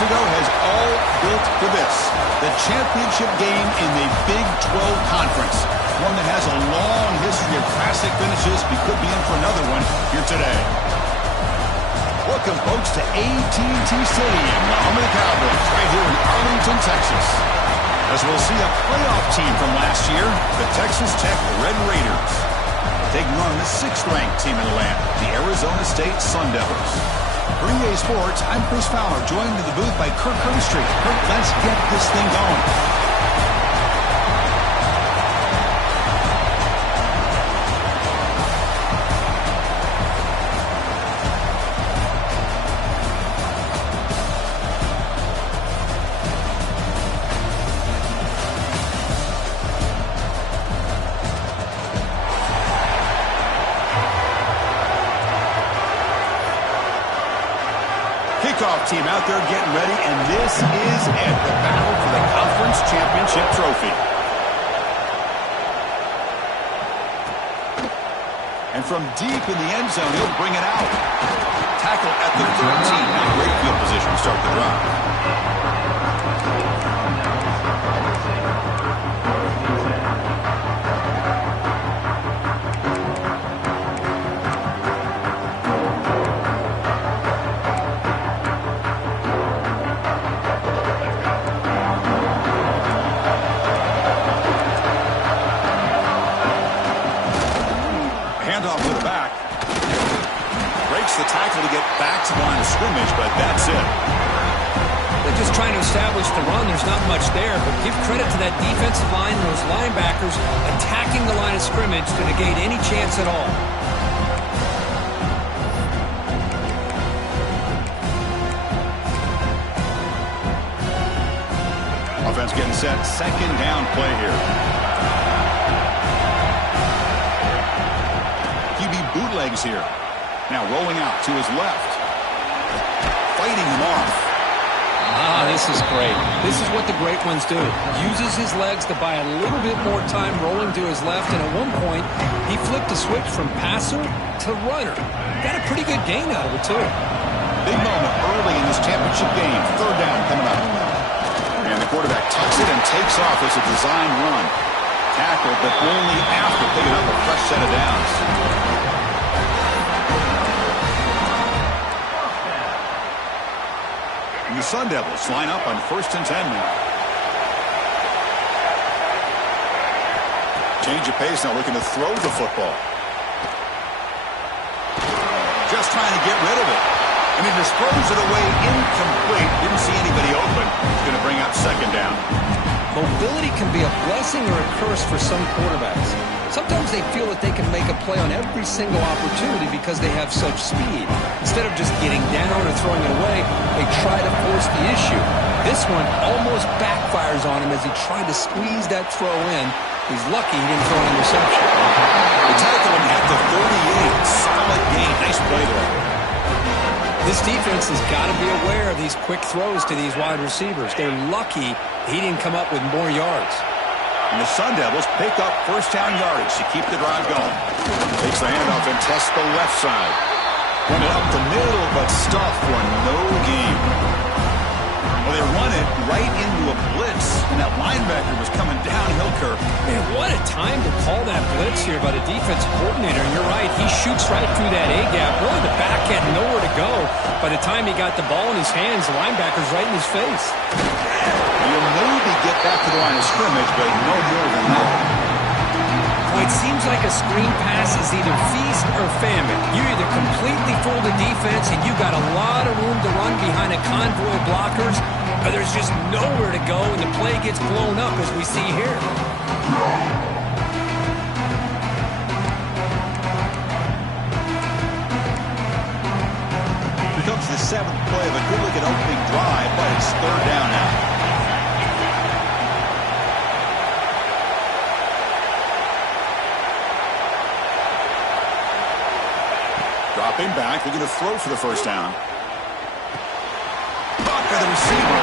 Mexico has all built for this. The championship game in the Big 12 Conference. One that has a long history of classic finishes. We could be in for another one here today. Welcome, folks, to AT&T Stadium, the home of the Cowboys, right here in Arlington, Texas. As we'll see a playoff team from last year, the Texas Tech Red Raiders, taking on the 6th-ranked team in the land, the Arizona State Sun Devils. For EA Sports, I'm Chris Fowler, joined in the booth by Kirk Herbstreit. Kirk, let's get this thing going. Kickoff team out there getting ready, and this is it, the battle for the conference championship trophy. And from deep in the end zone, he'll bring it out. Tackle at the 13. Now great field position to start the drive. Handoff to the back. Breaks the tackle to get back to the line of scrimmage, but that's it. They're just trying to establish the run. There's not much there, but give credit to that defensive line and those linebackers attacking the line of scrimmage to negate any chance at all. Offense getting set. Second down play here. Bootlegs here. Now rolling out to his left. Fighting him off. This is great. This is what the great ones do. Uses his legs to buy a little bit more time rolling to his left, and at one point, he flipped the switch from passer to runner. Got a pretty good gain out of it, too. Big moment early in this championship game. Third down coming up. And the quarterback tucks it and takes off as a design run. Tackle, but only after picking up a fresh set of downs. And the Sun Devils line up on 1st and 10 now. Change of pace now, looking to throw the football. Just trying to get rid of it. And he disposed it away incomplete. Didn't see anybody open. He's going to bring up second down. Mobility can be a blessing or a curse for some quarterbacks. Sometimes they feel that they can make a play on every single opportunity because they have such speed. Instead of just getting down or throwing it away, they try to force the issue. This one almost backfires on him as he tried to squeeze that throw in. He's lucky he didn't throw an interception. The tackle at the 38. Solid gain. Nice play there. This defense has got to be aware of these quick throws to these wide receivers. They're lucky he didn't come up with more yards. And the Sun Devils pick up first down yardage to keep the drive going. Takes the handoff and tests the left side. Run it up the middle, but stuffed for no gain. Well, they run it right into a blitz, and that linebacker was coming downhill, Kirk. Man, what a time to call that blitz here by the defensive coordinator. And you're right, he shoots right through that A-gap. Really, the back had nowhere to go. By the time he got the ball in his hands, the linebacker's right in his face. You'll maybe get back to the line of scrimmage, but no more than that. Well, it seems like a screen pass is either feast or famine. You either completely fool the defense and you got a lot of room to run behind a convoy of blockers, or there's just nowhere to go and the play gets blown up as we see here. Here comes the 7th play of a good-looking opening drive, but it's third down now. Dropping back, they're going to throw for the first down. Caught by the receiver.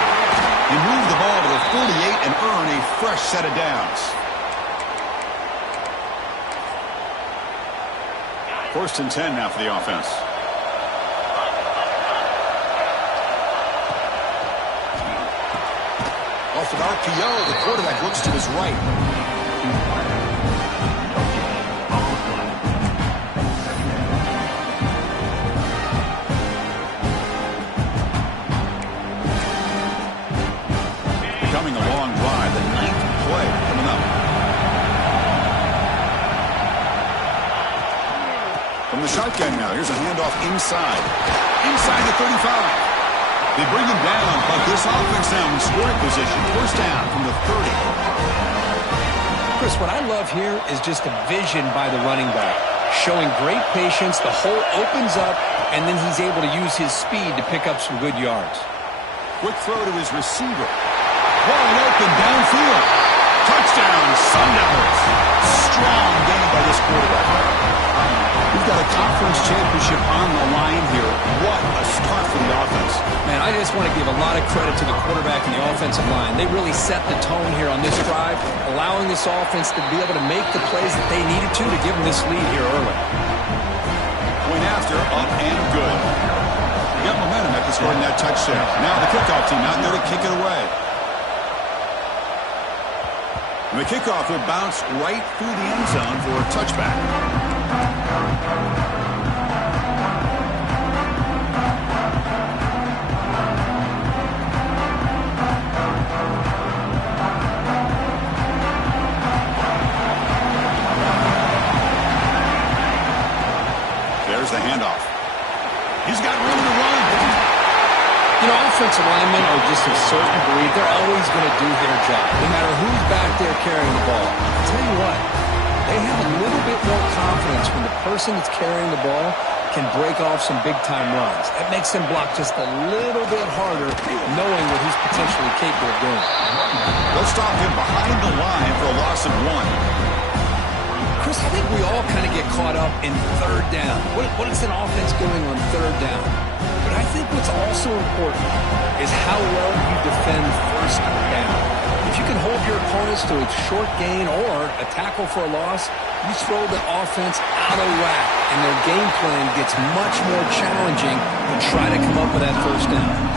He moved the ball to the 48 and earn a fresh set of downs. 1st and 10 now for the offense. off an RPO. The quarterback looks to his right. Becoming a long drive. The 9th play coming up. From the shotgun now. Here's a handoff inside. Inside the 35. They bring him down, but this offense now in scoring position. First down from the 30. Chris, what I love here is just a vision by the running back. Showing great patience, the hole opens up, and then he's able to use his speed to pick up some good yards. Quick throw to his receiver. Wide open downfield. Touchdown, Sun Devils. Strong game by this quarterback. We've got a conference championship on the line here. What a start for the offense. Man, I just want to give a lot of credit to the quarterback and the offensive line. They really set the tone here on this drive, allowing this offense to be able to make the plays that they needed to give them this lead here early. Point after, up and good. We got momentum after scoring that touchdown. Now the kickoff team out there to kick it away. And the kickoff will bounce right through the end zone for a touchback. There's the handoff. He's got room to run. You know, offensive linemen are just a certain breed. They're always going to do their job, no matter who's back there carrying the ball. I'll tell you what, they have a little bit more confidence when the person that's carrying the ball can break off some big-time runs. That makes them block just a little bit harder, knowing what he's potentially capable of doing. They'll stop him behind the line for a loss of 1. Chris, I think we all kind of get caught up in third down. What is an offense doing on third down? But I think what's also important is how well you defend first down. If you can hold your opponents to a short gain or a tackle for a loss, you throw the offense out of whack, and their game plan gets much more challenging to try to come up with that first down.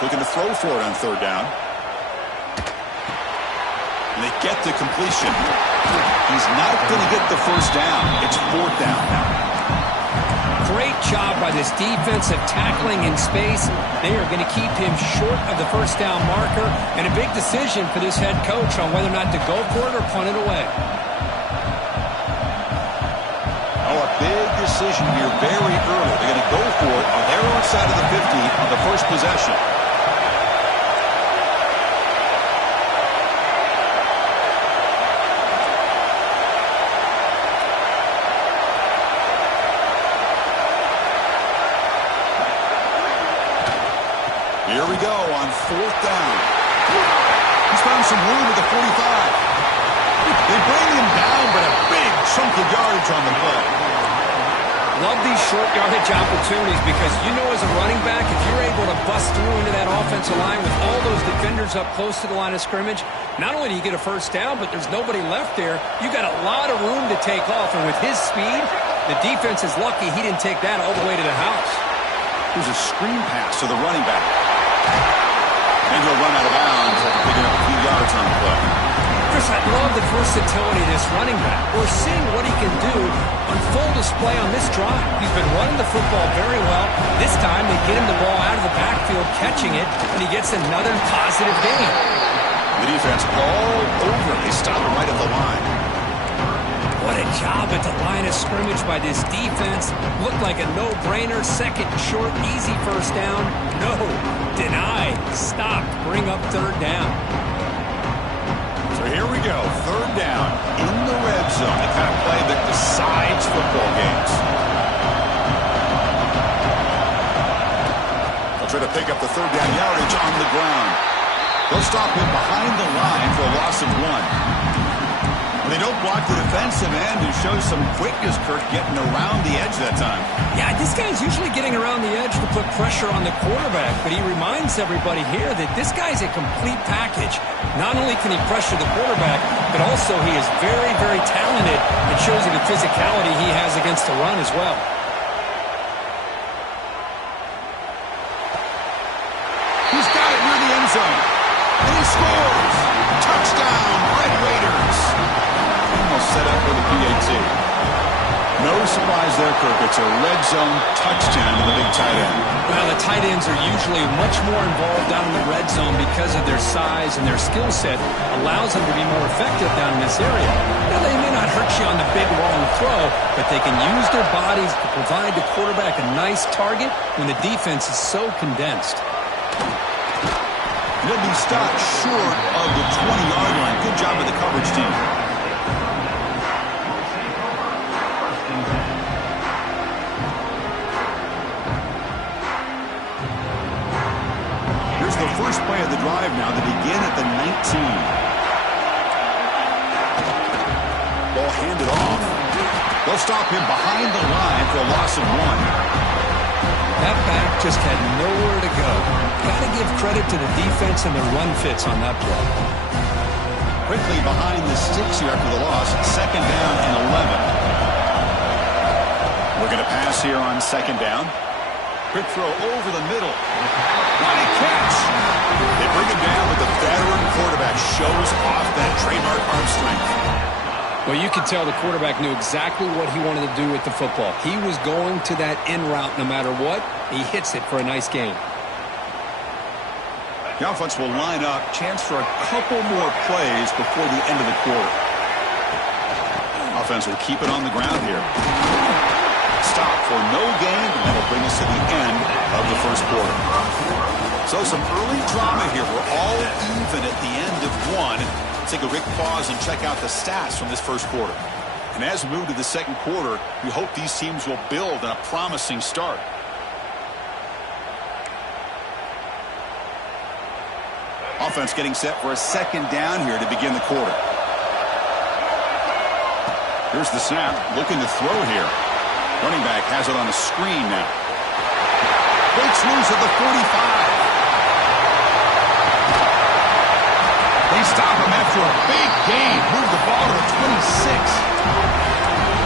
Looking to throw for it on third down. And they get the completion. He's not going to get the first down. It's fourth down now. Great job by this defensive tackling in space. They are going to keep him short of the first down marker, and a big decision for this head coach on whether or not to go for it or punt it away. Oh, a big decision here very early. They're going to go for it on their own side of the 50 on the first possession. Here we go on fourth down. He's found some room at the 45. They bring him down, but a big chunk of yardage on the play. Love these short yardage opportunities because you know as a running back, if you're able to bust through into that offensive line with all those defenders up close to the line of scrimmage, not only do you get a first down, but there's nobody left there. You got a lot of room to take off, and with his speed, the defense is lucky he didn't take that all the way to the house. Here's a screen pass to the running back. And he'll run out of bounds after picking up a few yards on the play. Chris, I love the versatility of this running back. We're seeing what he can do on full display on this drive. He's been running the football very well. This time they get him the ball out of the backfield, catching it, and he gets another positive gain. The defense all over. They stop him right at the line. What a job at the line of scrimmage by this defense. Looked like a no-brainer. Second short, easy first down. No, denied, stopped, bring up third down. So here we go, third down in the red zone, the kind of play that decides football games. They'll try to pick up the third down yardage on the ground. They'll stop him behind the line for a loss of 1. They don't block the defensive end and show some quickness, Kirk, getting around the edge that time. Yeah, this guy's usually getting around the edge to put pressure on the quarterback, but he reminds everybody here that this guy's a complete package. Not only can he pressure the quarterback, but also he is very, very talented and shows you the physicality he has against the run as well. He's got it near the end zone. And he scores! Touchdown, Red Raiders! Almost set up for the PAT. No surprise there, Kirk. It's a red zone touchdown to the big tight end. Well, the tight ends are usually much more involved down in the red zone because of their size and their skill set allows them to be more effective down in this area. Now, they may not hurt you on the big, long throw, but they can use their bodies to provide the quarterback a nice target when the defense is so condensed. He'll be stopped short of the 20-yard line. Good job of the coverage team. Here's the first play of the drive now. They begin at the 19. Ball handed off. They'll stop him behind the line for a loss of 1. That back just had nowhere to go. Got to give credit to the defense and the run fits on that play. Quickly behind the sticks here after the loss. Second down and 11. We're going to pass here on second down. Quick throw over the middle. What a catch! They bring him down, but the veteran quarterback shows off that trademark arm strength. Well, you could tell the quarterback knew exactly what he wanted to do with the football. He was going to that in route no matter what. He hits it for a nice gain. The offense will line up. Chance for a couple more plays before the end of the quarter. Offense will keep it on the ground here. Stop for no gain, and that'll bring us to the end of the first quarter. So some early drama here. We're all even at the end of one. Take a quick pause and check out the stats from this first quarter. And as we move to the second quarter, we hope these teams will build on a promising start. Offense getting set for a second down here to begin the quarter. Here's the snap, looking to throw here. Running back has it on a screen now. Breaks loose at the 45. They stop him after a big gain. Move the ball to the 26.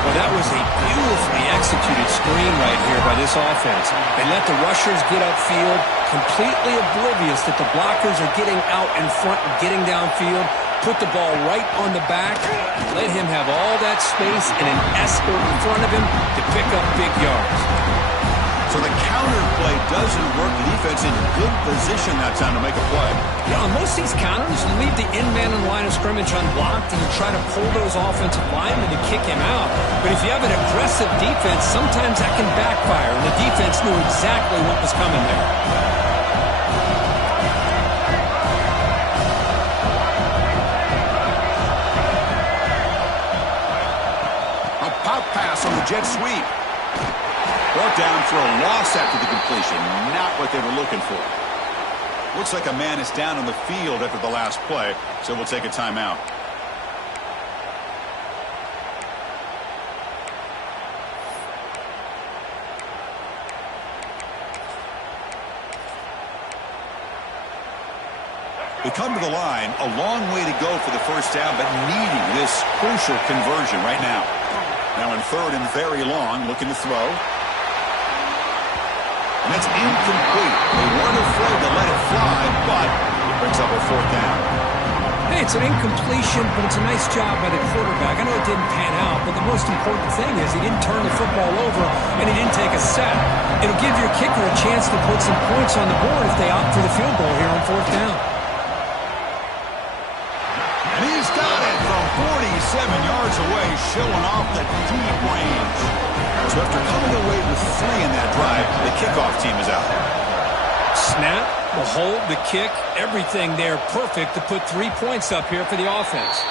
Well, that was a beautifully executed screen right here by this offense. They let the rushers get upfield, completely oblivious that the blockers are getting out in front and getting downfield. Put the ball right on the back. Let him have all that space and an escort in front of him to pick up big yards. So the counter play doesn't work. The defense in good position that time to make a play. Yeah, on most of these counters, you leave the in-man in the line of scrimmage unblocked and you try to pull those offensive linemen to kick him out. But if you have an aggressive defense, sometimes that can backfire, and the defense knew exactly what was coming there. A pop pass on the jet sweep. Brought down for a loss after the completion. Not what they were looking for. Looks like a man is down on the field after the last play, so we'll take a timeout. We come to the line, a long way to go for the first down, but needing this crucial conversion right now. Now in third and very long, looking to throw. And that's incomplete. They weren't afraid to let it fly, but it brings up a fourth down. Hey, it's an incompletion, but it's a nice job by the quarterback. I know it didn't pan out, but the most important thing is he didn't turn the football over and he didn't take a sack. It'll give your kicker a chance to put some points on the board if they opt for the field goal here on fourth down. And he's got it from 47 yards away, showing off the deep range. So after coming away with 3 in that drive, the kickoff team is out. Snap, the hold, the kick, everything there perfect to put 3 points up here for the offense.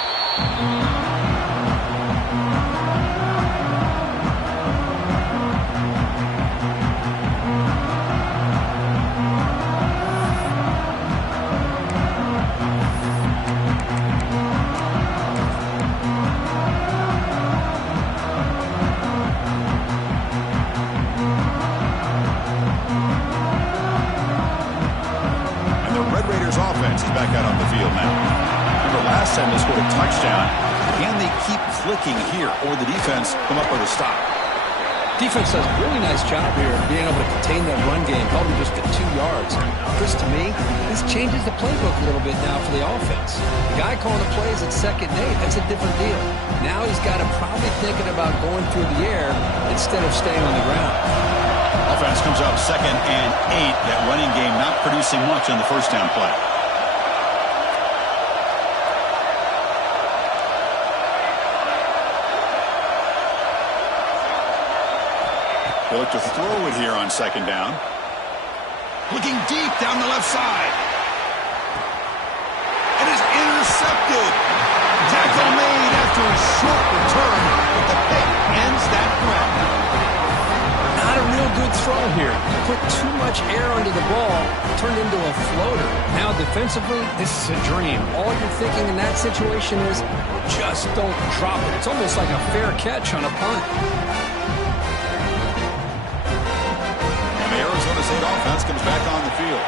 Bears offense is back out on the field now. Remember, last time they scored a touchdown. Can they keep clicking here, or the defense come up with a stop? Defense does a really nice job here of being able to contain that run game, held them just to 2 yards. Chris, to me, this changes the playbook a little bit now for the offense. The guy calling the plays at 2nd and 8, that's a different deal. Now he's got to probably thinking about going through the air instead of staying on the ground. Offense comes up 2nd and 8. That running game not producing much on the first down play. They look to throw it here on 2nd down. Looking deep down the left side. It is intercepted. Tackle made after a short return, but the pick ends that threat. Not a real good throw here. Put too much air under the ball, turned into a floater. Now defensively, this is a dream. All you're thinking in that situation is just don't drop it. It's almost like a fair catch on a punt. Arizona State offense comes back on the field.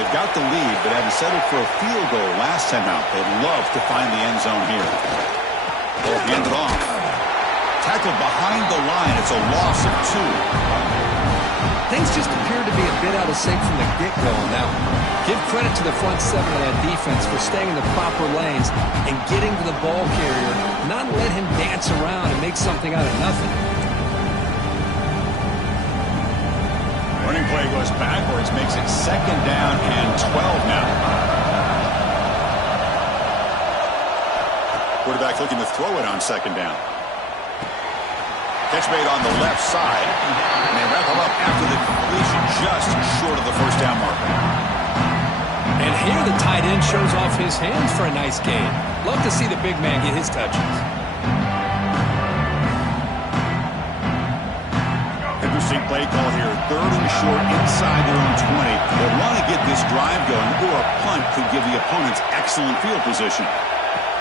They've got the lead, but had to settle for a field goal last time out. They'd love to find the end zone here. They'll hand it off. Tackled behind the line. It's a loss of 2. Things just appear to be a bit out of sync from the get-go on that one. Give credit to the front 7 of that defense for staying in the proper lanes and getting to the ball carrier, not let him dance around and make something out of nothing. Running play goes backwards, makes it 2nd down and 12 now. Quarterback looking to throw it on 2nd down. Catch made on the left side. And they wrap him up after the completion, just short of the first down marker. And here the tight end shows off his hands for a nice gain. Love to see the big man get his touches. Interesting play call here. 3rd and short inside their own 20. They want to get this drive going, or a punt could give the opponents excellent field position.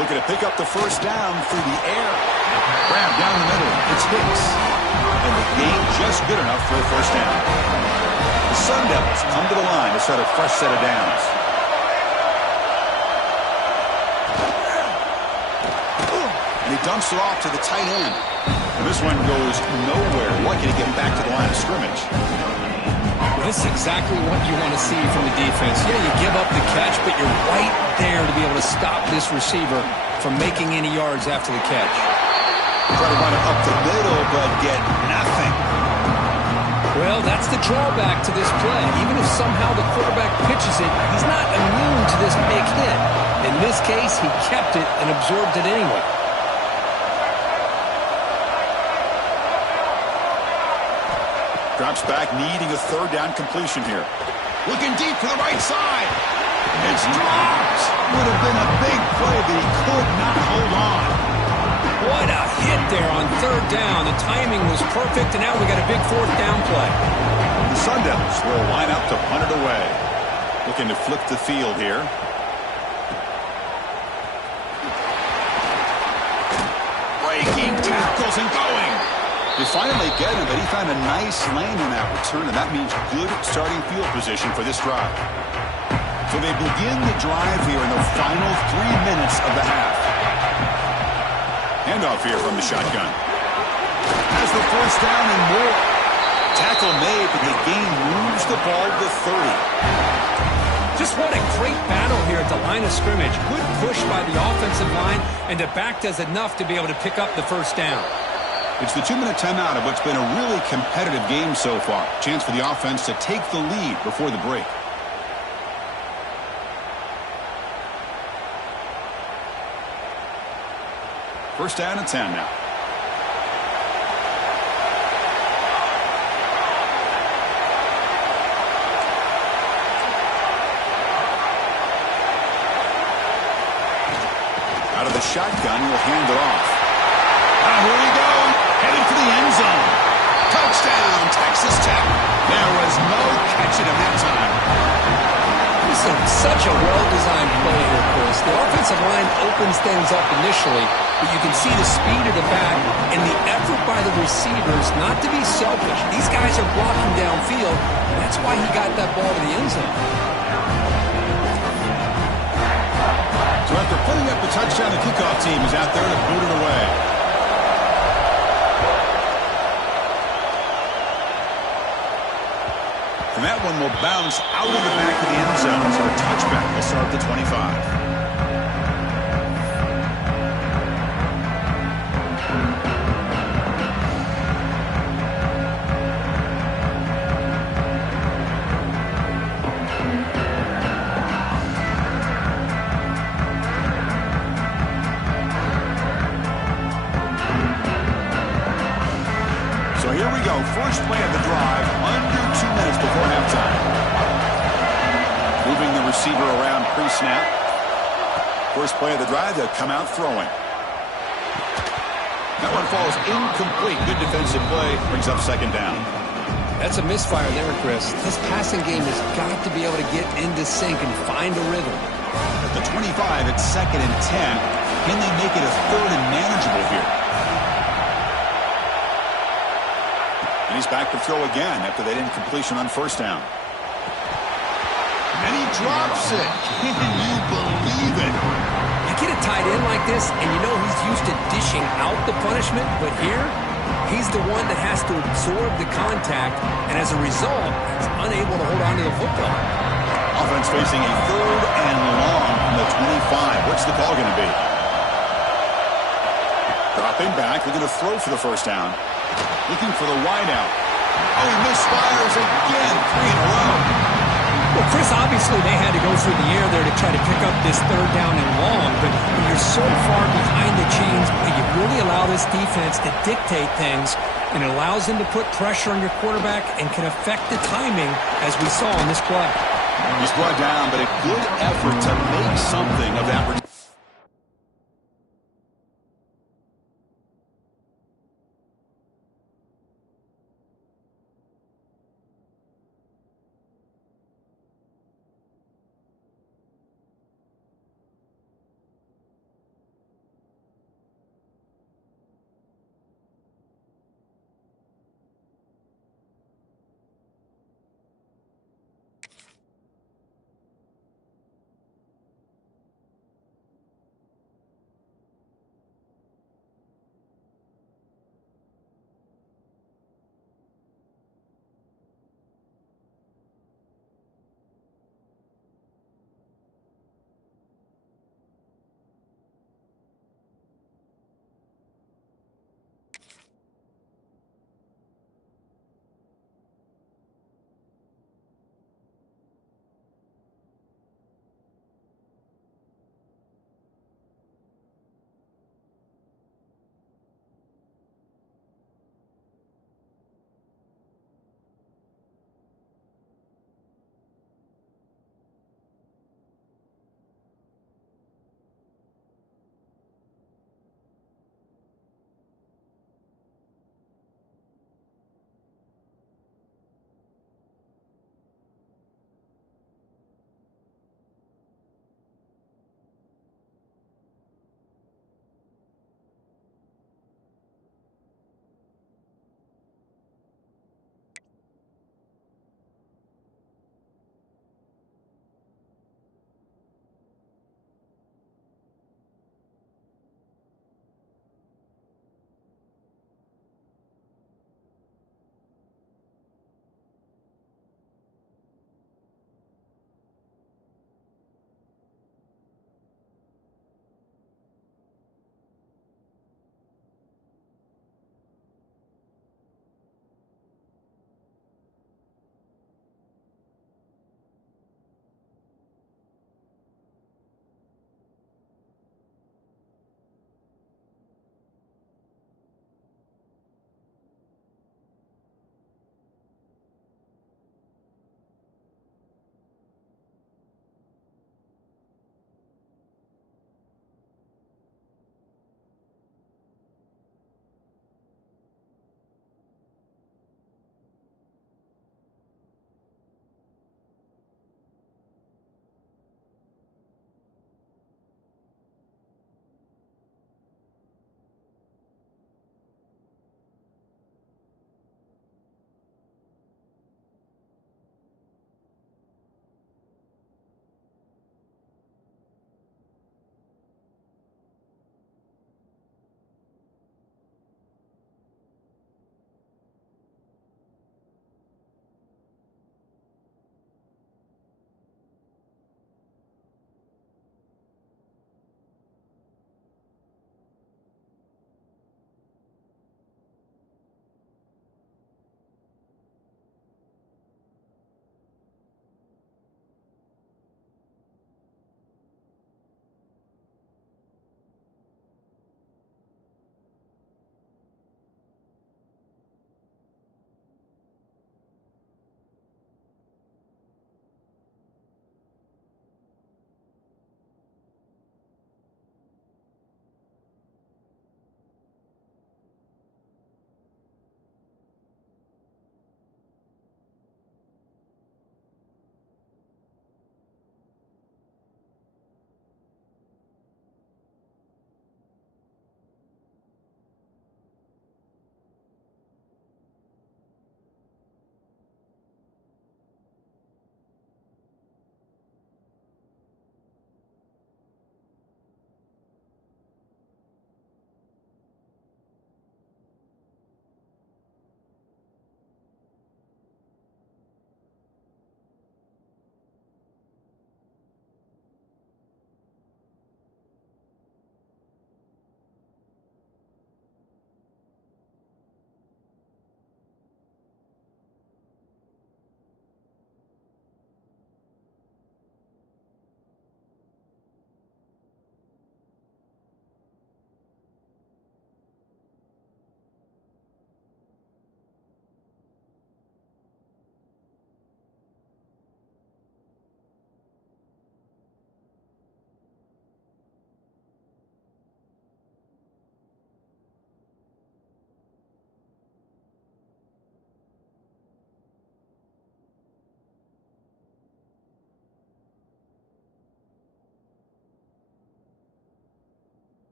Looking to pick up the first down through the air. Grab down the middle. It's Hicks. And the gain just good enough for a first down. The Sun Devils come to the line to start a fresh set of downs. And he dumps it off to the tight end. And this one goes nowhere. Lucky to get him back to the line of scrimmage. Well, this is exactly what you want to see from the defense. Yeah, you give up the catch, but you're right there to be able to stop this receiver from making any yards after the catch. Try to run it up the middle, but get nothing. Well, that's the drawback to this play. Even if somehow the quarterback pitches it, he's not immune to this big hit. In this case, he kept it and absorbed it anyway. Drops back, needing a 3rd down completion here. Looking deep to the right side. It's dropped. Would have been a big play, but he could not hold on. What a hit there on 3rd down. The timing was perfect, and now we got a big 4th down play. The Sun Devils will line up to punt it away. Looking to flip the field here. Breaking tackles and going. They finally get him, but he found a nice lane in that return, and that means good starting field position for this drive. So they begin the drive here in the final 3 minutes of the half. Handoff here from the shotgun. Has the first down and more. Tackle made, but the gain moves the ball to 30. Just what a great battle here at the line of scrimmage. Good push by the offensive line, and the back does enough to be able to pick up the first down. It's the 2-minute timeout of what's been a really competitive game so far. Chance for the offense to take the lead before the break. First down and 10 now. Out of the shotgun, he'll hand it off. Here we go. Heading for the end zone. Touchdown, Texas Tech. There was no catching him that time. This is such a well-designed play here, Chris. The offensive line opens things up initially, but you can see the speed of the back and the effort by the receivers not to be selfish. These guys are blocking downfield, and that's why he got that ball to the end zone. So after putting up the touchdown, the kickoff team is out there to boot it away. And that one will bounce out of the back of the end zone. So a touchback will start at the 25. So here we go. First play of the drive, under 2 minutes before halftime. Moving the receiver around pre-snap. First play of the drive, they'll come out throwing. That one falls incomplete. Good defensive play. Brings up second down. That's a misfire there, Chris. This passing game has got to be able to get into sync and find a rhythm. At the 25, it's 2nd and 10. Can they make it a 3rd and manageable here? And he's back to throw again after that incompletion on first down. And he drops it. Can you believe it? You get a tight end like this, and you know he's used to dishing out the punishment, but here, he's the one that has to absorb the contact, and as a result, he's unable to hold on to the football. Offense facing a 3rd and long from the 25. What's the call going to be? Dropping back, looking to throw for the first down. Looking for the wideout. Oh, he misfires again. 3 in a row. Well, Chris, obviously they had to go through the air there to try to pick up this 3rd down and long, but when you're so far behind the chains, you really allow this defense to dictate things, and it allows them to put pressure on your quarterback and can affect the timing, as we saw in this play. He's brought down, but a good effort to make something of that return.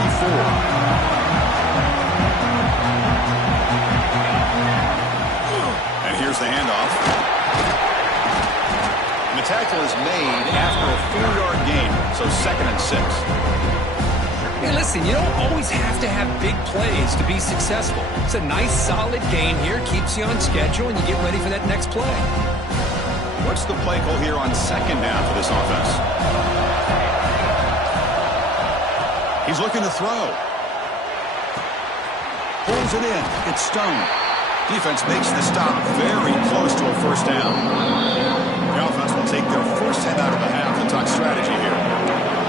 34. And here's the handoff. And the tackle is made after a 4-yard gain, so 2nd and 6. Hey, listen, you don't always have to have big plays to be successful. It's a nice, solid gain here, keeps you on schedule, and you get ready for that next play. What's the play call here on 2nd down for this offense? He's looking to throw. Pulls it in. It's Stone. Defense makes the stop very close to a 1st down. The offense will take their first head out of the half to talk strategy here.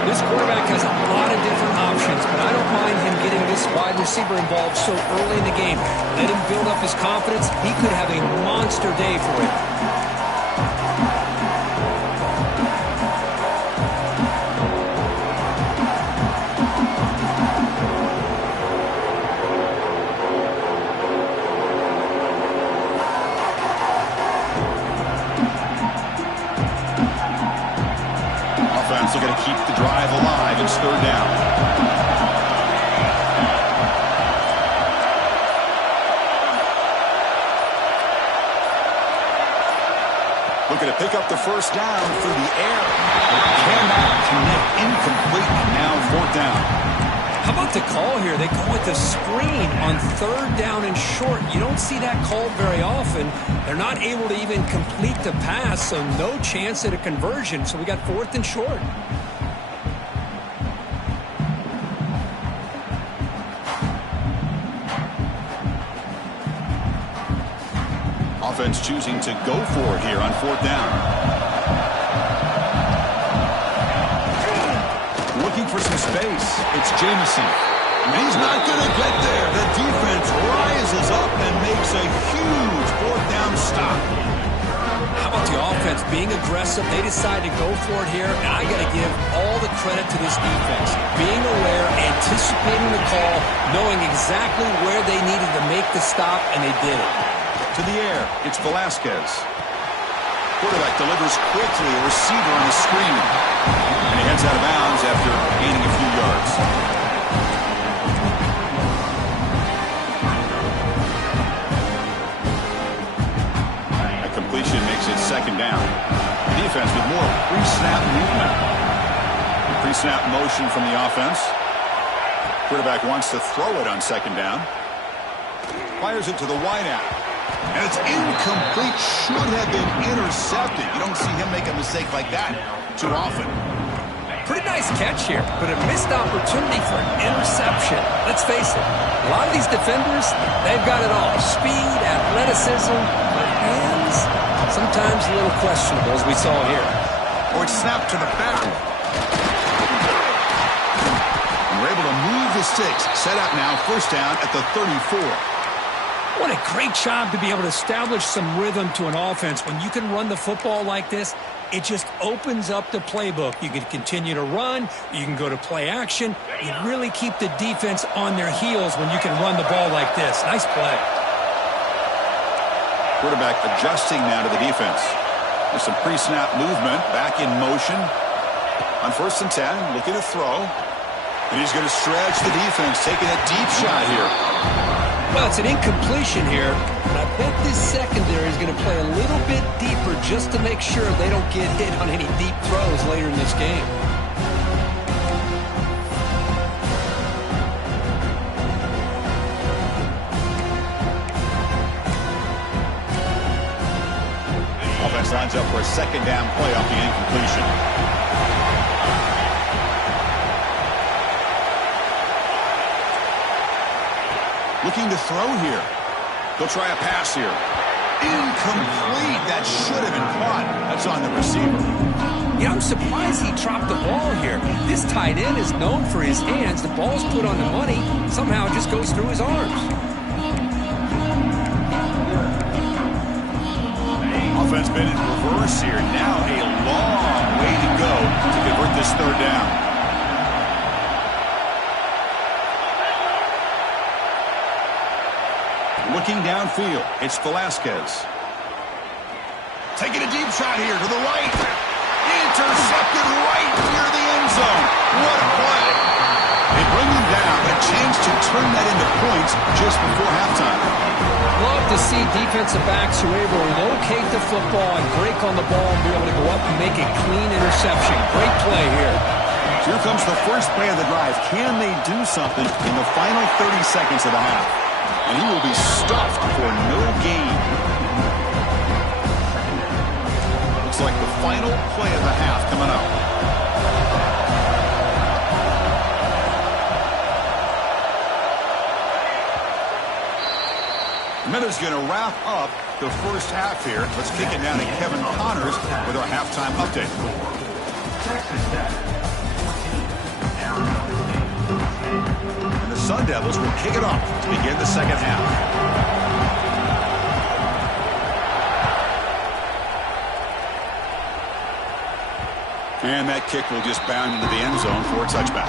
This quarterback has a lot of different options, but I don't mind him getting this wide receiver involved so early in the game. Let him build up his confidence. He could have a monster day for it. Offense are going to keep the drive alive. It's 3rd down. Looking to pick up the 1st down through the air. Cannot connect, incomplete, and now 4th down. How about the call here? They go with the screen on 3rd down and short. You don't see that called very often. They're not able to even complete the pass, so no chance at a conversion. So we got 4th and short. Offense choosing to go for it here on 4th down. Looking for some space. It's Jamison. And he's not going to get there. The defense rises up and makes a huge 4th down stop. How about the offense being aggressive? They decide to go for it here, and I got to give all the credit to this defense. Being aware, anticipating the call, knowing exactly where they needed to make the stop, and they did it. To the air, it's Velasquez. Quarterback delivers quickly, a receiver on the screen. And he heads out of bounds after gaining a few yards. A completion makes it 2nd down. The defense with more pre-snap movement. Pre-snap motion from the offense. Quarterback wants to throw it on 2nd down. Fires it to the wideout. And it's incomplete. Should have been intercepted. You don't see him make a mistake like that too often. Pretty nice catch here, but a missed opportunity for an interception. Let's face it, a lot of these defenders, they've got it all. Speed, athleticism, but hands, sometimes a little questionable, as we saw here. Or it's snapped to the back. And we're able to move the sticks. Set up now, 1st down at the 34. What a great job to be able to establish some rhythm to an offense. When you can run the football like this, it just opens up the playbook. You can continue to run. You can go to play action. You really keep the defense on their heels when you can run the ball like this. Nice play. Quarterback adjusting now to the defense. There's some pre-snap movement. Back in motion. On 1st and 10, looking to throw. And he's going to stretch the defense, taking a deep shot here. Well, it's an incompletion here, but I bet this secondary is going to play a little bit deeper just to make sure they don't get hit on any deep throws later in this game. Offense lines up for a 2nd down play off the incompletion. Looking to throw here. They'll try a pass here. Incomplete. That should have been caught. That's on the receiver. Yeah, I'm surprised he dropped the ball here. This tight end is known for his hands. The ball's put on the money. Somehow it just goes through his arms. Offense been in reverse here. Now a long way to go to convert this 3rd down. Looking downfield, it's Velasquez. Taking a deep shot here to the right. Intercepted right near the end zone. What a play. They bring him down. to turn that into points just before halftime. Love to see defensive backs who are able to locate the football and break on the ball and be able to go up and make a clean interception. Great play here. Here comes the first play of the drive. Can they do something in the final 30 seconds of the half? And he will be stuffed for no gain. Looks like the final play of the half coming up. Miller's going to wrap up the first half here. Let's kick it down to Kevin Connors with our halftime update. And the Sun Devils will kick it off to begin the second half. And that kick will just bound into the end zone for a touchback.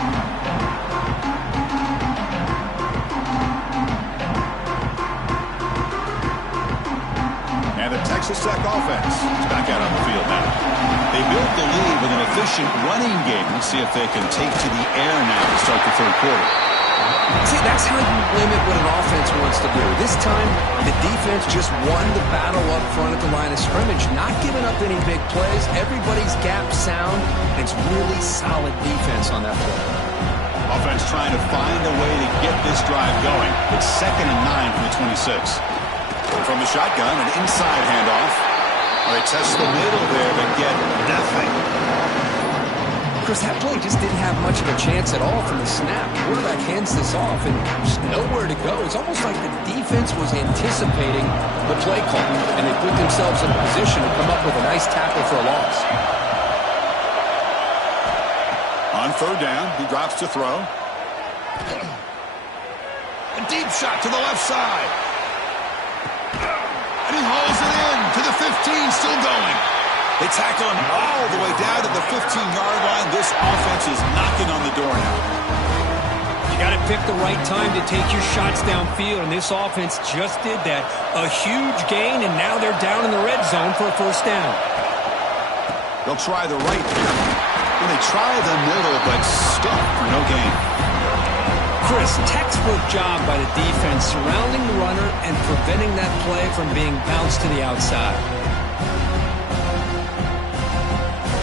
And the Texas Tech offense is back out on the field now. They built the lead with an efficient running game. Let's see if they can take to the air now to start the third quarter. See, that's how you limit what an offense wants to do. This time, the defense just won the battle up front at the line of scrimmage, not giving up any big plays. Everybody's gap sound. It's really solid defense on that play. Offense trying to find a way to get this drive going. It's 2nd and 9 from the 26. From the shotgun, an inside handoff. They test the middle there, but get nothing. Chris, that play just didn't have much of a chance at all from the snap. The quarterback hands this off, and there's nowhere to go. It's almost like the defense was anticipating the play call, and they put themselves in a position to come up with a nice tackle for a loss. On third down, he drops to throw. A deep shot to the left side. And he hauls it in to the 15, still going. They tackle him all the way down to the 15-yard line. This offense is knocking on the door now. You got to pick the right time to take your shots downfield, and this offense just did that. A huge gain, and now they're down in the red zone for a first down. They'll try the right here. And they try the middle, but stuck for no gain. Chris, textbook job by the defense surrounding the runner and preventing that play from being bounced to the outside.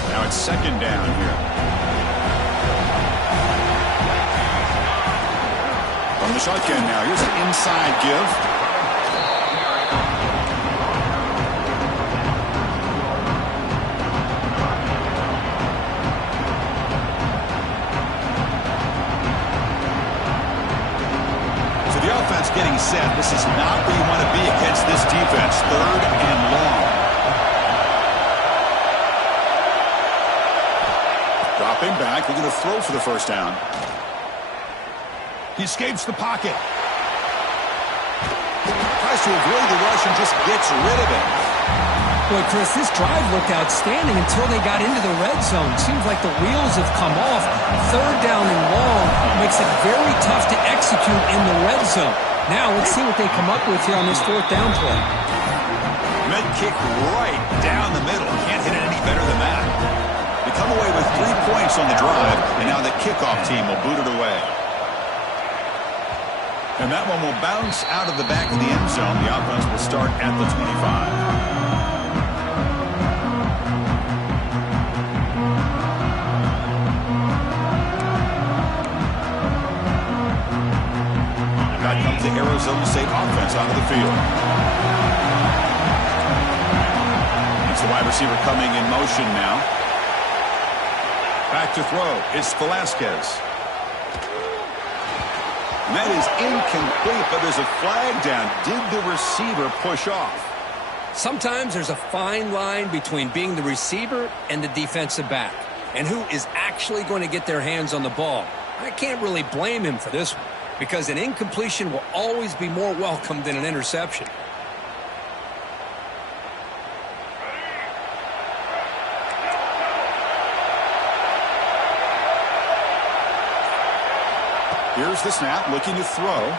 Now it's 2nd down here. From the shotgun now, here's an inside give. Getting set. This is not where you want to be against this defense. 3rd and long. Dropping back. They're going to throw for the first down. He escapes the pocket. Tries to avoid the rush and just gets rid of it. Boy, Chris, this drive looked outstanding until they got into the red zone. Seems like the wheels have come off. 3rd down and long makes it very tough to execute in the red zone. Now, let's see what they come up with here on this 4th down play. Med kick right down the middle. Can't hit it any better than that. They come away with 3 points on the drive, and now the kickoff team will boot it away. And that one will bounce out of the back of the end zone. The offense will start at the 25. Comes the Arizona State offense out of the field. It's the wide receiver coming in motion now. Back to throw. It's Velasquez. And that is incomplete, but there's a flag down. Did the receiver push off? Sometimes there's a fine line between being the receiver and the defensive back, and who is actually going to get their hands on the ball. I can't really blame him for this one, because an incompletion will always be more welcome than an interception. Here's the snap, looking to throw.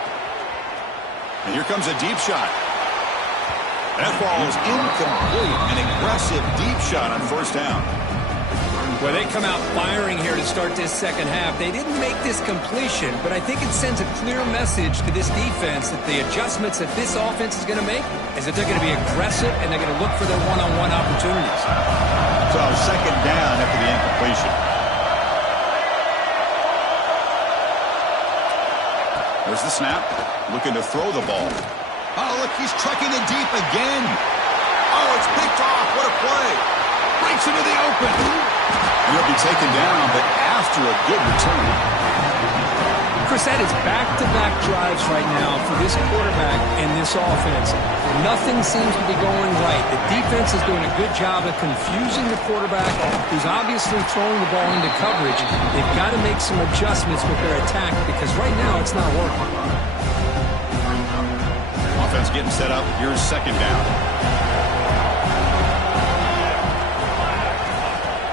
And here comes a deep shot. That ball is incomplete. An aggressive deep shot on first down. Well, they come out firing here to start this second half. They didn't make this completion, but I think it sends a clear message to this defense that the adjustments that this offense is going to make is that they're going to be aggressive and they're going to look for their one-on-one opportunities. So second down after the incompletion. There's the snap. Looking to throw the ball. Oh, look, he's trucking it deep again. Oh, it's picked off. What a play. Breaks into the open. And he'll be taken down, but after a good return. Chris, that is back-to-back drives right now for this quarterback and this offense. Nothing seems to be going right. The defense is doing a good job of confusing the quarterback, who's obviously throwing the ball into coverage. They've got to make some adjustments with their attack because right now it's not working. Offense getting set up. Here's second down.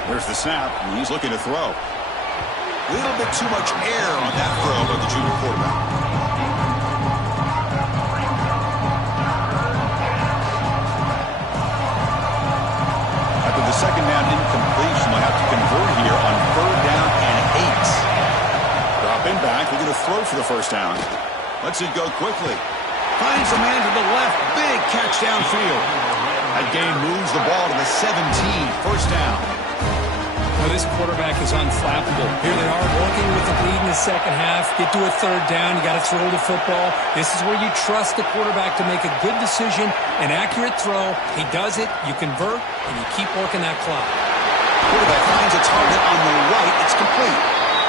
There's the snap, and he's looking to throw. A little bit too much air on that throw by the junior quarterback. After the second down incompletion, they'll have to convert here on third down and 8. Dropping back, looking to throw for the first down. Lets it go quickly. Finds a man to the left. Big catch downfield. That gain moves the ball to the 17. First down. Well, this quarterback is unflappable. Here they are working with the lead in the second half. Get to a third down. You got to throw the football. This is where you trust the quarterback to make a good decision, an accurate throw. He does it. You convert, and you keep working that clock. Quarterback finds a target on the right. It's complete.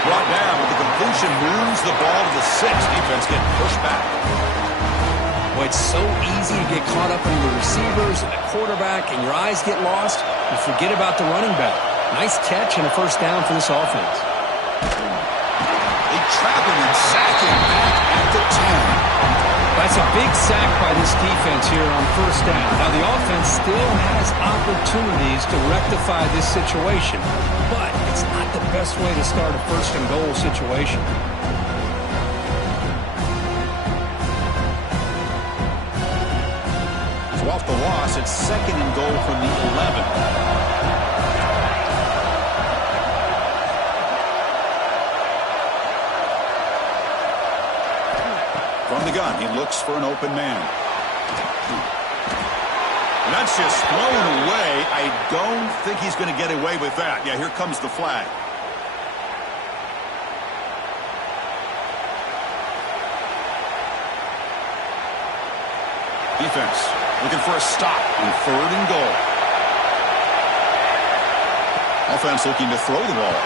Brought down, but the completion moves the ball to the 6. Defense getting pushed back. Well, it's so easy to get caught up in the receivers and the quarterback, and your eyes get lost. You forget about the running back. Nice catch and a first down for this offense. They trap him and sack him back at the 10. That's a big sack by this defense here on first down. Now, the offense still has opportunities to rectify this situation, but it's not the best way to start a first and goal situation. So off the loss, it's second and goal from the 11. From the gun, he looks for an open man. And that's just thrown away. I don't think he's going to get away with that. Yeah, here comes the flag. Defense looking for a stop on third and goal. Offense looking to throw the ball.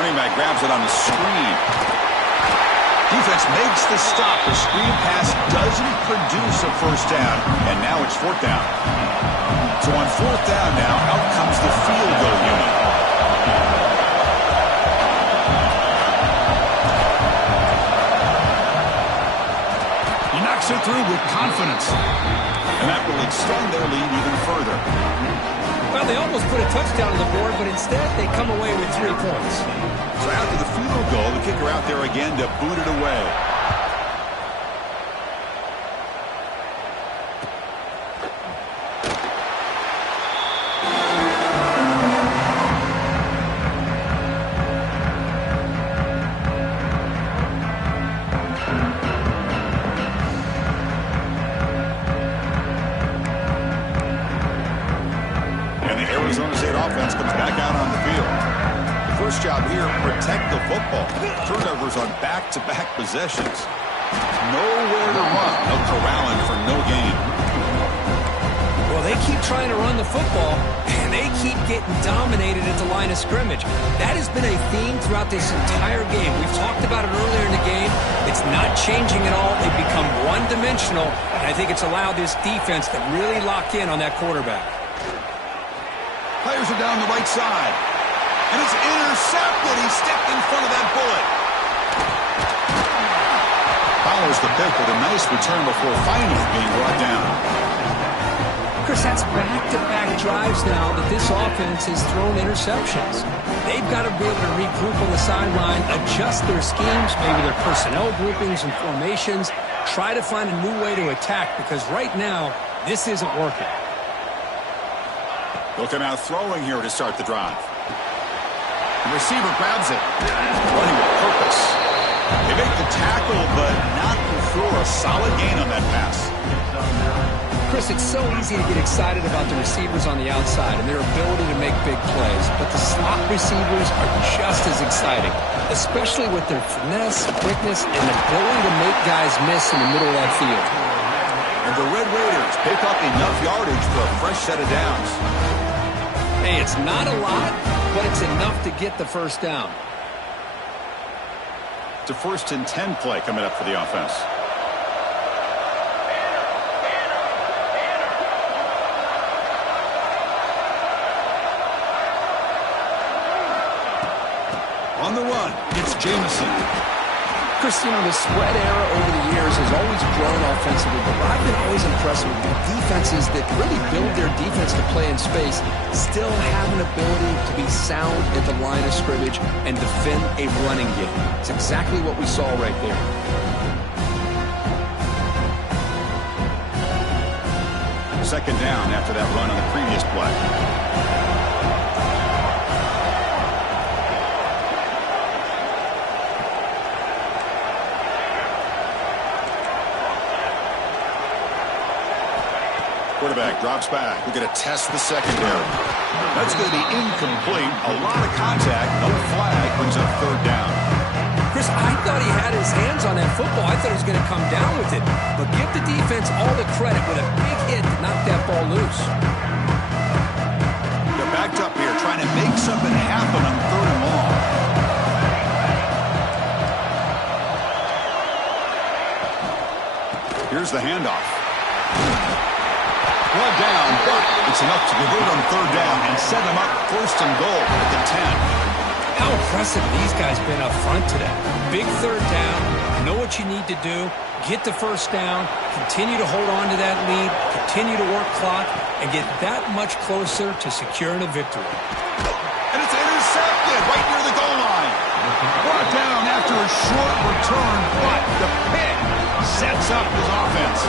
Running back grabs it on the screen. Defense makes the stop. The screen pass doesn't produce a first down, and now it's fourth down. So on fourth down now, out comes the field goal unit. He knocks it through with confidence, and that will extend their lead even further. Well, they almost put a touchdown on the board, but instead they come away with 3 points. So after the field goal, the kicker out there again to boot it away. And the Arizona State offense comes back out on the field. First job here, protect the football. Turnovers on back-to-back possessions. Nowhere to run. No corralling for no gain. Well, they keep trying to run the football, and they keep getting dominated at the line of scrimmage. That has been a theme throughout this entire game. We've talked about it earlier in the game. It's not changing at all. They've become one-dimensional, and I think it's allowed this defense to really lock in on that quarterback. Players are down the right side. And it's intercepted. He stepped in front of that bullet. Follows the pick with a nice return before finally being brought down. Chris, that's back-to-back drives now that this offense has thrown interceptions. They've got to be able to regroup on the sideline, adjust their schemes, maybe their personnel groupings and formations, try to find a new way to attack because right now, this isn't working. They'll come out throwing here to start the drive. The receiver grabs it. Running with purpose. They make the tackle, but not before a solid gain on that pass. Chris, it's so easy to get excited about the receivers on the outside and their ability to make big plays, but the slot receivers are just as exciting, especially with their finesse, quickness, and ability to make guys miss in the middle of that field. And the Red Raiders pick up enough yardage for a fresh set of downs. Hey, it's not a lot, but it's enough to get the first down. It's a 1st and 10 play coming up for the offense. On the run, it's Jameson. Chris, you know, the spread era over the years has always grown offensively, but I've been always impressed with the defenses that really build their defense to play in space, still have an ability to be sound at the line of scrimmage and defend a running game. It's exactly what we saw right there. Second down after that run on the previous play. Quarterback drops back. We're going to test the secondary. That's going to be incomplete. A lot of contact. No flag. Brings up 3rd down. Chris, I thought he had his hands on that football. I thought he was going to come down with it. But give the defense all the credit with a big hit to knock that ball loose. They're backed up here trying to make something happen on 3rd and long. Here's the handoff. Well down, but it's enough to convert on 3rd down and set them up 1st and goal at the 10. How impressive these guys been up front today. Big 3rd down, know what you need to do, get the 1st down, continue to hold on to that lead, continue to work clock, and get that much closer to securing a victory. And it's intercepted right near the goal line. Brought down after a short return, but the pick sets up his offense.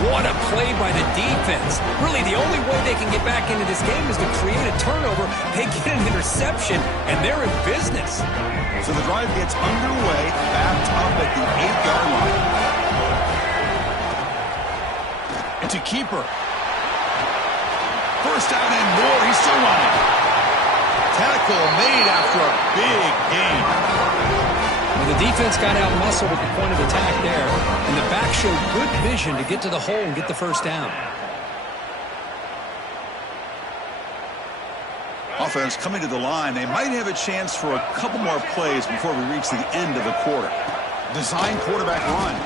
What a play by the defense. Really, the only way they can get back into this game is to create a turnover. They get an interception, and they're in business. So the drive gets underway, backed up at the 8-yard line. And to Keeper. 1st down and more. He's still running. Tackle made after a big gain. Well, the defense got out-muscled at the point of attack there, and the back showed good vision to get to the hole and get the 1st down. Offense coming to the line. They might have a chance for a couple more plays before we reach the end of the quarter. Design quarterback run.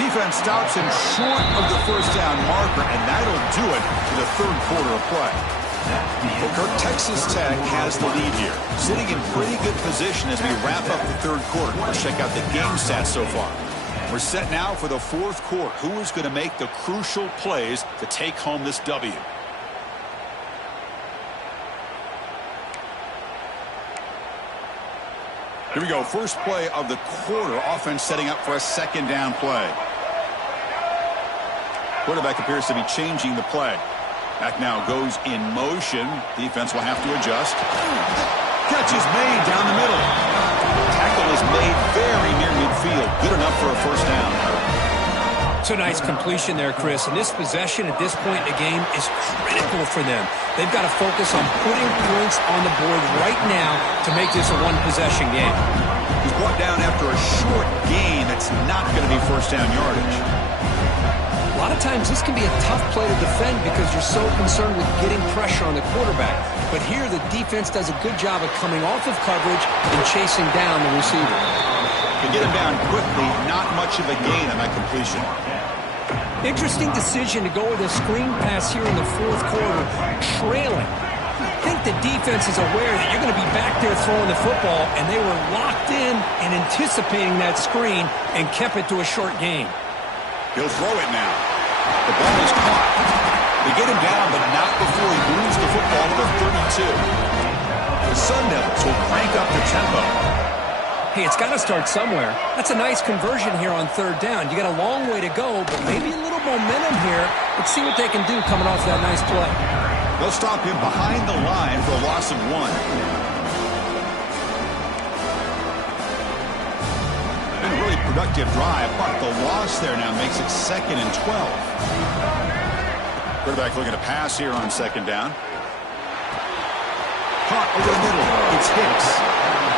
Defense stops him short of the 1st down marker, and that'll do it for the 3rd quarter of play. Well, Kirk, Texas Tech has the lead here, sitting in pretty good position as we wrap up the 3rd quarter. Let's check out the game stats so far. We're set now for the 4th quarter. Who is going to make the crucial plays to take home this W? Here we go. First play of the quarter. Offense setting up for a 2nd down play. Quarterback appears to be changing the play. Back now goes in motion. Defense will have to adjust. Catch is made down the middle. Tackle is made very near midfield. Good enough for a 1st down. It's a nice completion there, Chris. And this possession at this point in the game is critical for them. They've got to focus on putting points on the board right now to make this a one-possession game. He's brought down after a short gain. That's not going to be 1st down yardage. A lot of times this can be a tough play to defend because you're so concerned with getting pressure on the quarterback. But here the defense does a good job of coming off of coverage and chasing down the receiver. To get him down quickly, not much of a gain on that completion. Interesting decision to go with a screen pass here in the 4th quarter, trailing. I think the defense is aware that you're going to be back there throwing the football, and they were locked in and anticipating that screen and kept it to a short gain. He'll throw it now. The ball is caught. They get him down, but not before he moves the football to the 32. The Sun Devils will crank up the tempo. Hey, it's got to start somewhere. That's a nice conversion here on 3rd down. You got a long way to go, but maybe a little momentum here. Let's see what they can do coming off that nice play. They'll stop him behind the line for a loss of 1. Been a really productive drive, but the loss there now makes it 2nd and 12. Quarterback looking to pass here on 2nd down. Caught over the middle. It's Hicks.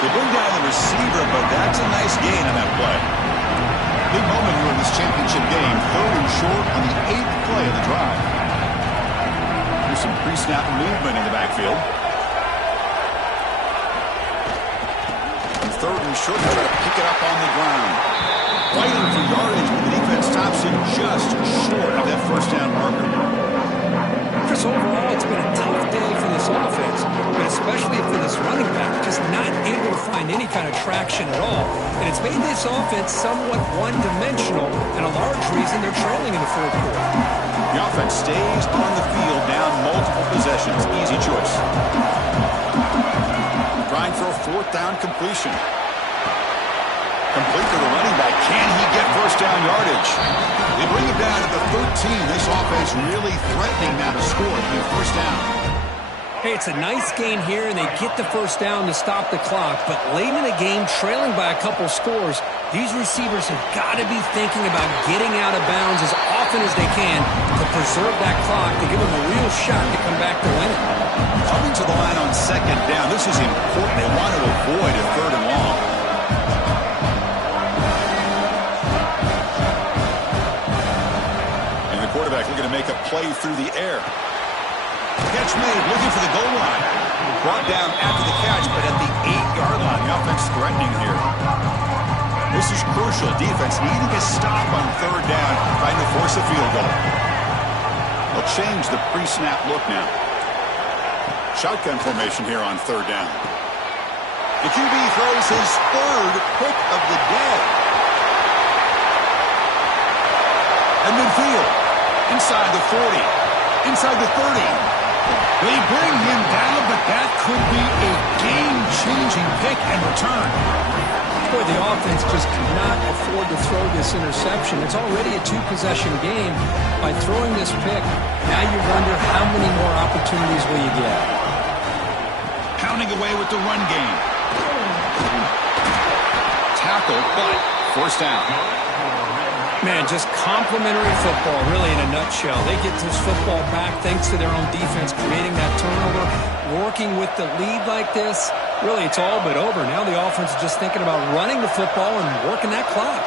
They bring down the receiver, but that's a nice gain on that play. Big moment here in this championship game. 3rd and short on the 8th play of the drive. Here's some pre-snap movement in the backfield. And 3rd and short, they try to pick it up on the ground. Fighting for yardage, but the defense stops him just short of that 1st down marker. Chris, overall, it's been a tough day for this offense, but especially for this running back, just not able to find any kind of traction at all. And it's made this offense somewhat one-dimensional, and a large reason they're trailing in the 4th quarter. The offense stays on the field, down multiple possessions. Easy choice. Trying for a 4th down completion. Complete to the running back. Can he get 1st down yardage? They bring it down at the 13. This offense really threatening now to score the 1st down. Hey, it's a nice gain here, and they get the 1st down to stop the clock. But late in the game, trailing by a couple scores, these receivers have got to be thinking about getting out of bounds as often as they can to preserve that clock, to give them a real shot to come back to win it. Coming to the line on 2nd down, this is important. They want to avoid a 3rd and long. Quarterback looking to make a play through the air. Catch made, looking for the goal line. Brought down after the catch, but at the 8-yard line. The offense threatening here. This is crucial. Defense needing a stop on 3rd down, trying to force a field goal. They'll change the pre-snap look now. Shotgun formation here on 3rd down. The QB throws his 3rd pick of the day. And midfield. Inside the 40, inside the 30. They bring him down, but that could be a game-changing pick and return. Boy, the offense just cannot afford to throw this interception. It's already a 2-possession game. By throwing this pick, now you wonder how many more opportunities will you get. Pounding away with the run game. Tackle, but 1st down. Man, just complimentary football, really, in a nutshell. They get this football back thanks to their own defense, creating that turnover, working with the lead like this. Really, it's all but over. Now the offense is just thinking about running the football and working that clock.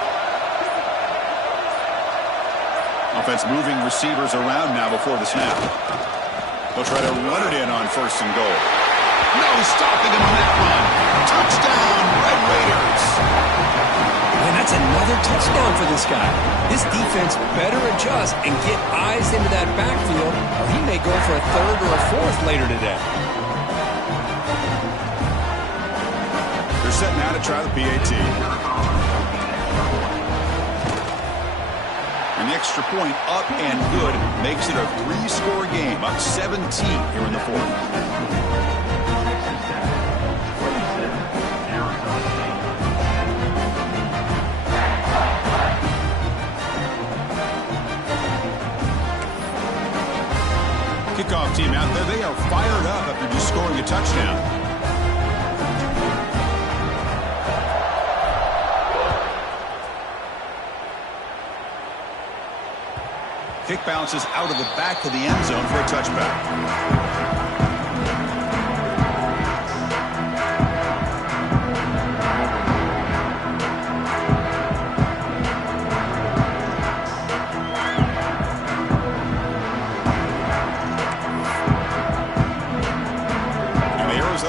Offense moving receivers around now before the snap. They'll try to run it in on 1st and goal. No stopping him on that run. Touchdown, Red Raiders. And that's another touchdown for this guy. This defense better adjust and get eyes into that backfield, or he may go for a 3rd or a 4th later today. They're set now to try the PAT. And the extra point up and good makes it a 3-score game, up 17 here in the 4th. Kickoff team out there. They are fired up after just scoring a touchdown. Kick bounces out of the back of the end zone for a touchback.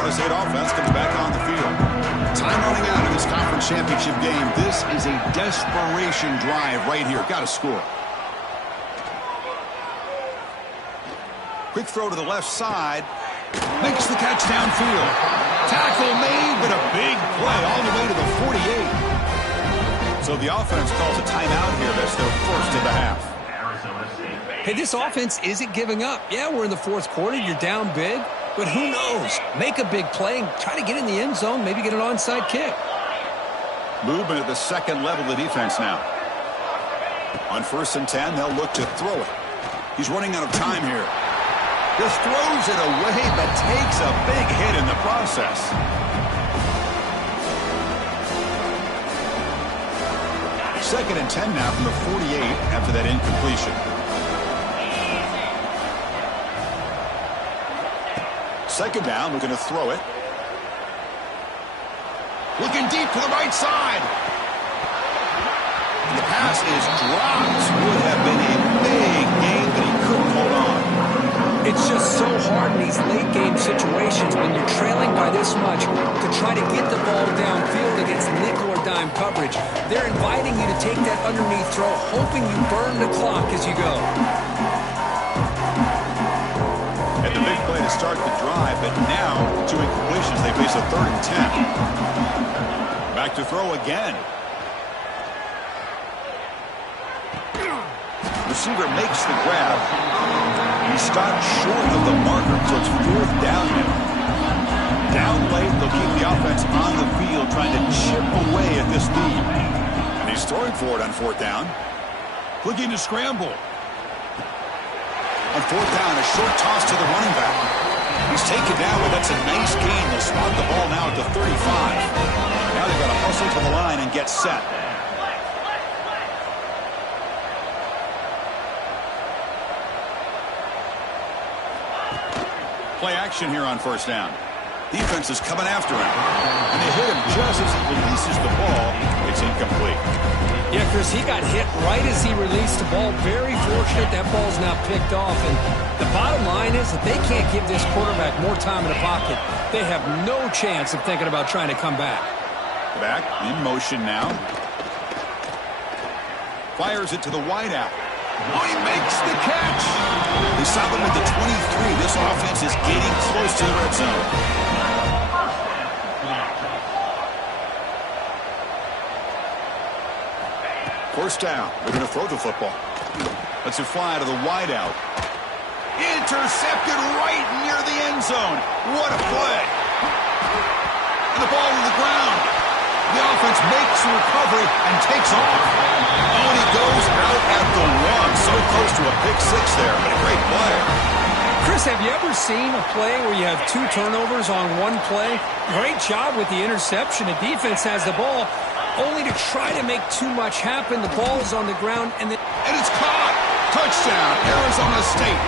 State offense comes back on the field. Time running out of this conference championship game. This is a desperation drive right here. Got to score. Quick throw to the left side. Makes the catch downfield. Tackle made, but a big play all the way to the 48. So the offense calls a timeout here. That's their 1st of the half. Hey, this offense isn't giving up. Yeah, we're in the 4th quarter. You're down big. But who knows? Make a big play and try to get in the end zone, maybe get an onside kick. Movement at the 2nd level of the defense now. On 1st and 10, they'll look to throw it. He's running out of time here. Just throws it away, but takes a big hit in the process. Second and 10 now from the 48 after that incompletion. Second down, we're going to throw it. Looking deep to the right side. And the pass is dropped. Would have been a big game, but he couldn't hold on. It's just so hard in these late-game situations when you're trailing by this much to try to get the ball downfield against nickel or dime coverage. They're inviting you to take that underneath throw, hoping you burn the clock as you go. And the big play to start the drive, but now, 2 incompletions, they face a 3rd and 10. Back to throw again. Receiver makes the grab. He stopped short of the marker, so it's 4th down now. Down late, they'll keep the offense on the field, trying to chip away at this lead. And he's throwing for it on 4th down. Looking to scramble. On 4th down, a short toss to the running back. He's taken down, but that's a nice gain. They'll spot the ball now at the 35. Now they've got to hustle to the line and get set. Play action here on 1st down. Defense is coming after him. And they hit him just as he releases the ball. It's incomplete. Yeah, Chris, he got hit right as he released the ball. Very fortunate that ball's now picked off. And the bottom line is that they can't give this quarterback more time in the pocket. They have no chance of thinking about trying to come back. Back in motion now. Fires it to the wideout. Oh, he makes the catch. They stop him at the 23. This offense is getting close to the red zone. First down. They're going to throw the football. Lets it fly to the wideout. Intercepted right near the end zone. What a play. And the ball to the ground. The offense makes the recovery and takes off. Oh, and he goes out at the 1. So close to a pick 6 there, but a great play. Chris, have you ever seen a play where you have 2 turnovers on one play? Great job with the interception. The defense has the ball, only to try to make too much happen. The ball is on the ground, and it's caught. Touchdown, Arizona State.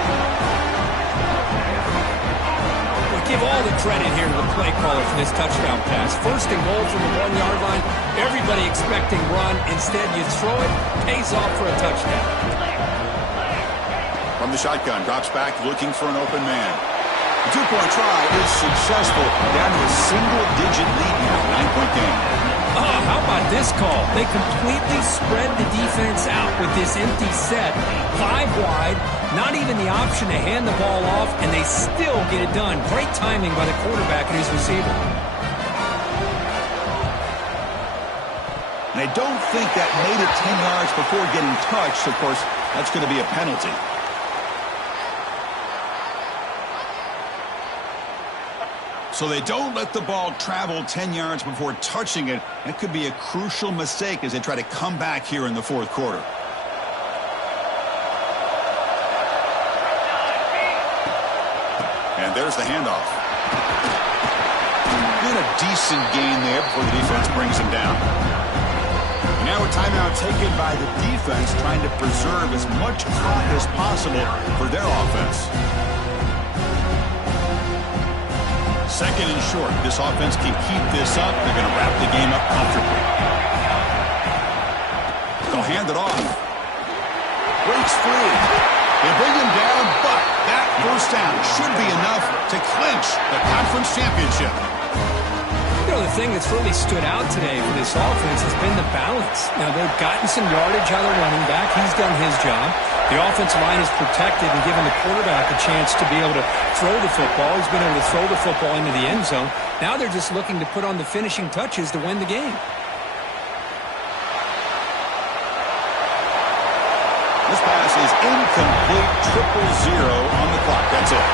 Give all the credit here to the play caller for this touchdown pass. 1st and goal from the 1-yard line. Everybody expecting run. Instead, you throw it, pays off for a touchdown. From the shotgun, drops back, looking for an open man. The 2-point try is successful. Down to a single-digit lead now, 9-point game. Oh, how about this call? They completely spread the defense out with this empty set. 5 wide. Not even the option to hand the ball off, and they still get it done. Great timing by the quarterback and his receiver. And I don't think that made it 10 yards before getting touched. Of course, that's going to be a penalty. So they don't let the ball travel 10 yards before touching it. That could be a crucial mistake as they try to come back here in the 4th quarter. And there's the handoff. Doing a decent gain there before the defense brings him down. And now a timeout taken by the defense, trying to preserve as much clock as possible for their offense. 2nd and short. This offense can keep this up. They're going to wrap the game up comfortably. They'll hand it off. Breaks free. They bring him down, but that 1st down should be enough to clinch the conference championship. You know, the thing that's really stood out today for this offense has been the balance. Now, they've gotten some yardage out of the running back. He's done his job. The offensive line is protected and given the quarterback a chance to be able to throw the football. He's been able to throw the football into the end zone. Now they're just looking to put on the finishing touches to win the game. This pass is incomplete, 0-0 on the clock. That's it.